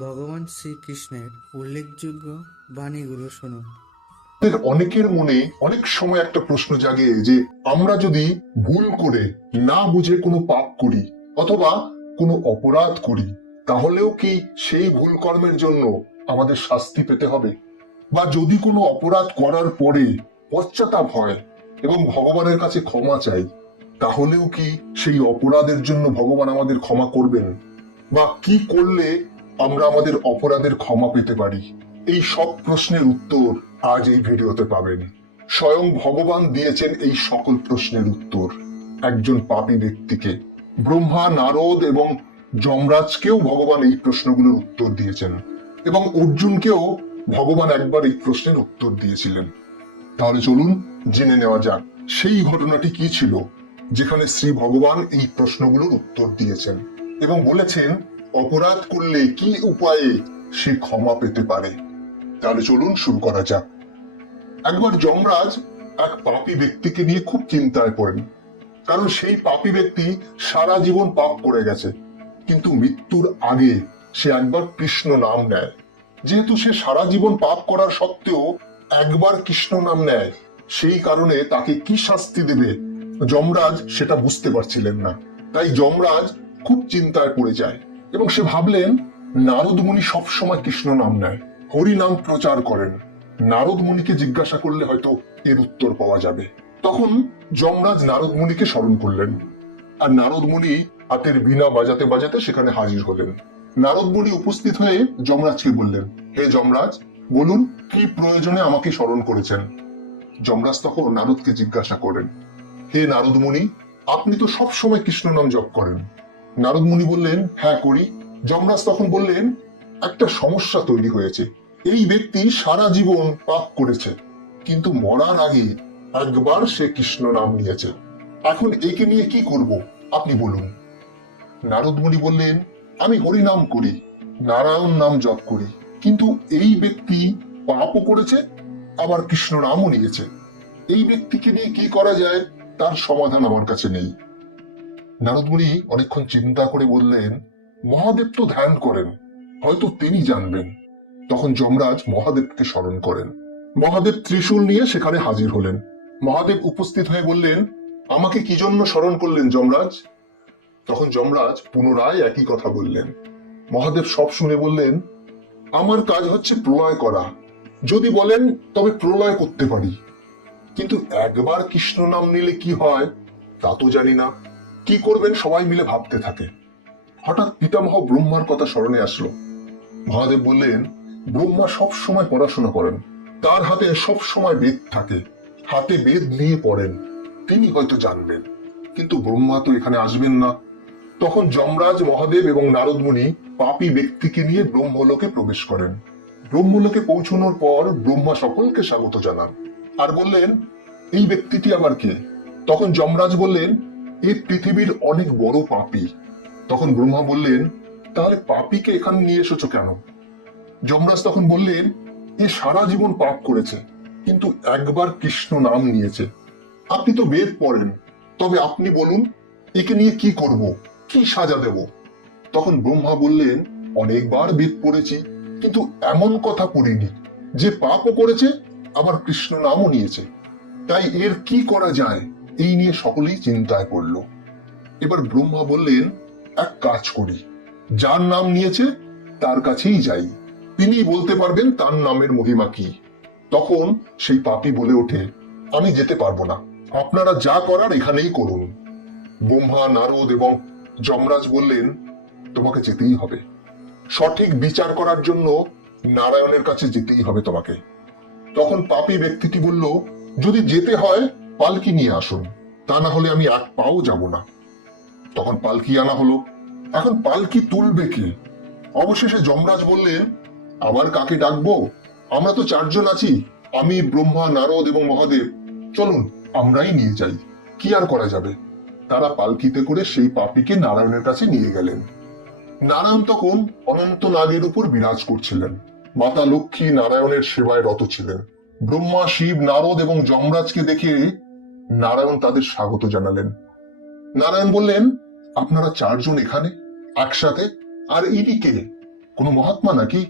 ভগবান শ্রীকৃষ্ণের উল্লেখযোগ্য বাণীগুলো শুনুন। অনেকের মনে অনেক সময় একটা প্রশ্ন জাগে যে, আমরা যদি ভুল করে না বুঝে কোনো পাপ করি অথবা কোনো অপরাধ করি, তাহলেও কি সেই ভুল কর্মের জন্য আমাদের শাস্তি পেতে হবে? বা যদি কোনো অপরাধ করার পরে পশ্চাতাপ হয় এবং ভগবানের কাছে ক্ষমা চাই, তাহলেও কি সেই অপরাধের জন্য ভগবান আমাদের ক্ষমা করবেন? বা কি করলে আমরা আমাদের অপরাধের ক্ষমা পেতে পারি। এই সব প্রশ্নের উত্তর আজ এই ভিডিওতে পাবেন। স্বয়ং ভগবান দিয়েছেন এই সকল প্রশ্নের উত্তর। একজন পাপী ব্যক্তিকে, ব্রহ্মা, নারদ এবং যমরাজকেও ভগবান এই প্রশ্নগুলোর উত্তর দিয়েছেন এবং অর্জুনকেও ভগবান একবার এই প্রশ্নের উত্তর দিয়েছিলেন। তাহলে চলুন জেনে নেওয়া যাক, সেই ঘটনাটি কি ছিল যেখানে শ্রী ভগবান এই প্রশ্নগুলোর উত্তর দিয়েছেন এবং বলেছেন অপরাধ করলে কি উপায়ে সে ক্ষমা পেতে পারে? তাহলে চলুন শুরু করা যাক। একবার যমরাজ এক পাপী ব্যক্তিকে নিয়ে খুব চিন্তায় পড়েন। কারণ সেই পাপী ব্যক্তি সারা জীবন পাপ করে গেছে। কিন্তু মৃত্যুর আগে সে একবার কৃষ্ণ নাম নেয়। যেহেতু সে সারা জীবন পাপ করার সত্ত্বেও একবার কৃষ্ণ নাম নেয়, সেই কারণে তাকে কি শাস্তি দেবে যমরাজ সেটা বুঝতে পারছিলেন না। তাই যমরাজ খুব চিন্তায় পড়ে যায়। এবং সে ভাবলেন নারদ মুনি সবসময় কৃষ্ণ নাম নেয়, হরি নাম প্রচার করেন। নারদ মুনিকে জিজ্ঞাসা করলে হয়তো এর উত্তর পাওয়া যাবে। তখন যমরাজ নারদ মুনিকে স্মরণ করলেন, আর নারদ মুনি হাতের বিনা বাজাতে বাজাতে সেখানে হাজির হলেন। নারদ মুনি উপস্থিত হয়ে যমরাজকে বললেন, হে যমরাজ, বলুন, কি প্রয়োজনে আমাকে স্মরণ করেছেন? যমরাজ তখন নারদকে জিজ্ঞাসা করেন হে নারদ মুনি আপনি তো সব সময় কৃষ্ণ নাম জপ করেন। নারদ মুনি বললেন হ্যাঁ করি। যমরাজ তখন বললেন, একটা সমস্যা তৈরি হয়েছে। এই ব্যক্তি সারা জীবন পাপ করেছে, কিন্তু মরার আগে একবার সে কৃষ্ণ নাম নিয়েছে। এখন একে নিয়ে কি করব, আপনি বলুন? নারদ মুনি বললেন, আমি হরি নাম করি, নারায়ণ নাম জপ করি, কিন্তু এই ব্যক্তি পাপও করেছে, আবার কৃষ্ণ নামও নিয়েছে। এই ব্যক্তিকে নিয়ে কি করা যায়, তার সমাধান আমার কাছে নেই। নারদমুনি অনেকক্ষণ চিন্তা করে বললেন, মহাদেব তো ধ্যান করেন, হয়তো তিনি জানবেন। তখন যমরাজ মহাদেবকে স্মরণ করেন। মহাদেব ত্রিশূল নিয়ে সেখানে হাজির হলেন। মহাদেব উপস্থিত হয়ে বললেন, আমাকে কি জন্য স্মরণ করলেন যমরাজ? তখন যমরাজ পুনরায় একই কথা বললেন। মহাদেব সব শুনে বললেন, আমার কাজ হচ্ছে প্রলয় করা। যদি বলেন, তবে প্রলয় করতে পারি। কিন্তু একবার কৃষ্ণ নাম নিলে কি হয়, তা তো জানি না। কি করবেন সবাই মিলে ভাবতে থাকে। হঠাৎ পিতামহ ব্রহ্মার কথা স্মরণে আসলো। মহাদেব বললেন, ব্রহ্মা সব সময় পড়াশোনা করেন। তার হাতে সব সময় বেদ থাকে। হাতে বেদ নিয়ে পড়েন। তিনি হয়তো জানবেন। কিন্তু ব্রহ্মা তো এখানে আসবেন না। তখন যমরাজ, মহাদেব এবং নারদ মুনি পাপী ব্যক্তিকে নিয়ে ব্রহ্মলোকে প্রবেশ করেন। ব্রহ্মলোকে পৌঁছানোর পর ব্রহ্মা সকলকে স্বাগত জানান। আর বললেন, এই ব্যক্তিটি আবার কে? তখন যমরাজ বললেন এই পৃথিবীর অনেক বড় পাপী। তখন ব্রহ্মা বললেন, তাহলে পাপীকে এখানে নিয়ে এসেছ কেন? যমরাজ তখন বললেন, এ সারা জীবন পাপ করেছে, কিন্তু একবার কৃষ্ণ নাম নিয়েছে। আপনি তো বেদ পড়েন, তবে আপনি বলুন, একে নিয়ে কি করব, কি সাজা দেব? তখন ব্রহ্মা বললেন, অনেকবার বেদ পড়েছি, কিন্তু এমন কথা পড়িনি, যে পাপও করেছে, আবার কৃষ্ণ নামও নিয়েছে। তাই এর কি করা যায়? এই নিয়ে সকলেই চিন্তায় পড়ল। এবার ব্রহ্মা বললেন, এক কাজ করি। যার নাম নিয়েছে, তার কাছেই যাই। তিনি বলতে পারবেন তার নামের মহিমা কি। তখন সেই পাপী বলে ওঠে, আমি যেতে পারব না। আপনারা যা করার এখানেই করুন। ব্রহ্মা, নারদ এবং যমরাজ বললেন, তোমাকে যেতেই হবে। সঠিক বিচার করার জন্য নারায়ণের কাছে যেতেই হবে তোমাকে। তখন পাপী ব্যক্তিটি বলল, যদি যেতে হয় পালকি নিয়ে আসুন। তা না হলে আমি এক পাও যাব না। তখন পালকি আনা হলো। এখন পালকি তুলবে কে? অবশেষে যমরাজ বললেন আবার কাকে ডাকবো? আমরা তো চারজন আছি। আমি, ব্রহ্মা, নারদ এবং মহাদেব। চলুন, আমরাই নিয়ে যাই। কি আর করা যাবে? তারা পালকিতে করে সেই পাপীকে নারায়ণের কাছে নিয়ে গেলেন। নারায়ণ তখন অনন্ত নাগের উপর বিরাজ করছিলেন। মাতা লক্ষ্মী নারায়ণের সেবায় রত ছিলেন। ব্রহ্মা, শিব, নারদ এবং যমরাজকে দেখে নারায়ণ তাদের স্বাগত জানালেন। নারায়ণ বললেন, আপনারা চারজন এখানে, একসাথে, আর ইনি কে? কোনো মহাত্মা নাকি?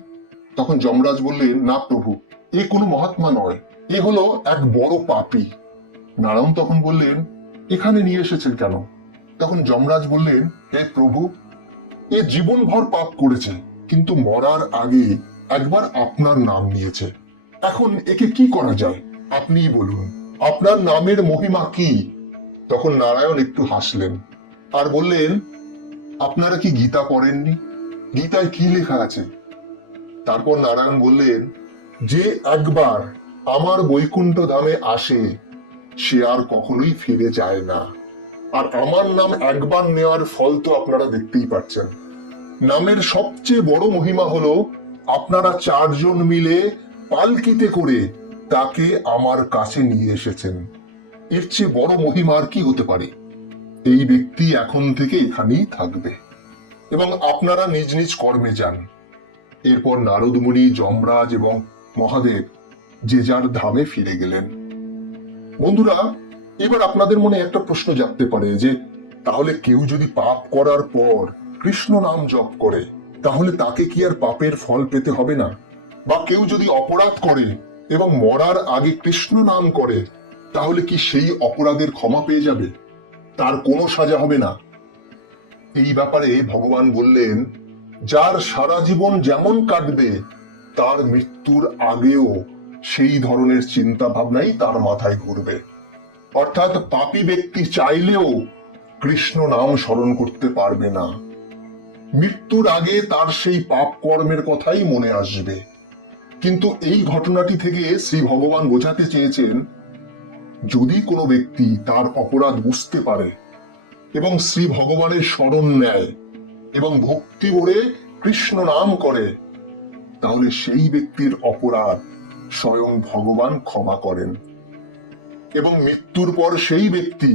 তখন যমরাজ বললেন, না প্রভু, এ কোনো মহাত্মা নয়, এ হলো এক বড় পাপী। নারায়ণ তখন বললেন, এখানে নিয়ে এসেছেন কেন? তখন যমরাজ বললেন, হে প্রভু, এ জীবনভর পাপ করেছে, কিন্তু মরার আগে একবার আপনার নাম নিয়েছে। এখন একে কি করা যায়? আপনিই বলুন। আপনার নামের মহিমা কি? তখন নারায়ণ একটু হাসলেন আর বললেন, আপনারা কি গীতা পড়েননি? গীতায় কি লেখা আছে? তারপর নারায়ণ বললেন, যে একবার আমার বৈকুণ্ঠ ধামে আসে, সে আর কখনোই ফিরে যায় না। আর আমার নাম একবার নেওয়ার ফল তো আপনারা দেখতেই পাচ্ছেন। নামের সবচেয়ে বড় মহিমা হলো, আপনারা চারজন মিলে পালকিতে করে তাকে আমার কাছে নিয়ে এসেছেন। এর চেয়ে বড় মহিমা আর কি হতে পারে? এই ব্যক্তি এখন থেকে এখানেই থাকবে। এবং আপনারা নিজ নিজ কর্মে যান। এরপর নারদমুনি যমরাজ এবং মহাদেব যে যার ধামে ফিরে গেলেন। বন্ধুরা, এবার আপনাদের মনে একটা প্রশ্ন জাগতে পারে যে, তাহলে কেউ যদি পাপ করার পর কৃষ্ণ নাম জপ করে, তাহলে তাকে কি আর পাপের ফল পেতে হবে না? বা কেউ যদি অপরাধ করে এবং মরার আগে কৃষ্ণ নাম করে, তাহলে কি সেই অপরাধের ক্ষমা পেয়ে যাবে? তার কোনো সাজা হবে না। এই ব্যাপারে ভগবান বললেন, যার সারা জীবন যেমন কাটবে, তার মৃত্যুর আগেও সেই ধরনের চিন্তা ভাবনাই তার মাথায় ঘুরবে। অর্থাৎ পাপী ব্যক্তি চাইলেও কৃষ্ণ নাম স্মরণ করতে পারবে না। মৃত্যুর আগে তার সেই পাপ কর্মের কথাই মনে আসবে। কিন্তু এই ঘটনাটি থেকে শ্রী ভগবান বোঝাতে চেয়েছেন, যদি কোনো ব্যক্তি তার অপরাধ বুঝতে পারে এবং শ্রী ভগবানের স্মরণ নেয় এবং ভক্তি ভরে কৃষ্ণ নাম করে, তাহলে সেই ব্যক্তির অপরাধ স্বয়ং ভগবান ক্ষমা করেন এবং মৃত্যুর পর সেই ব্যক্তি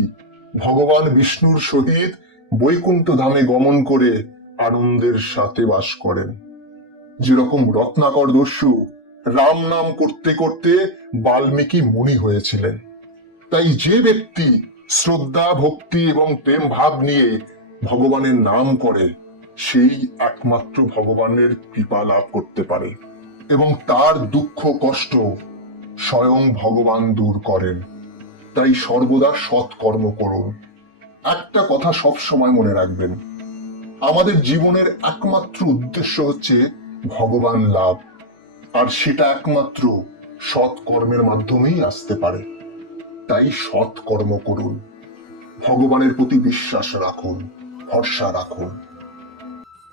ভগবান বিষ্ণুর সহিত বৈকুণ্ঠ ধামে গমন করে আনন্দের সাথে বাস করেন। যেরকম রত্নাকর দস্যু রাম নাম করতে করতে বাল্মীকি মুনি হয়েছিলেন। তাই যে ব্যক্তি শ্রদ্ধা, ভক্তি এবং প্রেম ভাব নিয়ে ভগবানের নাম করে, সেই একমাত্র ভগবানের কৃপা লাভ করতে পারে এবং তার দুঃখ, কষ্ট স্বয়ং ভগবান দূর করেন। তাই সর্বদা সৎ কর্ম করুন। একটা কথা সব সময় মনে রাখবেন, আমাদের জীবনের একমাত্র উদ্দেশ্য হচ্ছে ভগবান লাভ। আর সেটা একমাত্র সৎ কর্মের মাধ্যমেই আসতে পারে। তাই সৎ কর্ম করুন। ভগবানের প্রতি বিশ্বাস রাখুন, ভরসা রাখুন।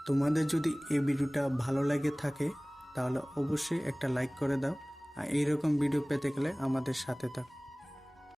তোমাদের যদি এই ভিডিওটা ভালো লাগে থাকে, তাহলে অবশ্যই একটা লাইক করে দাও। আর এইরকম ভিডিও পেতে গেলে আমাদের সাথে থাকো।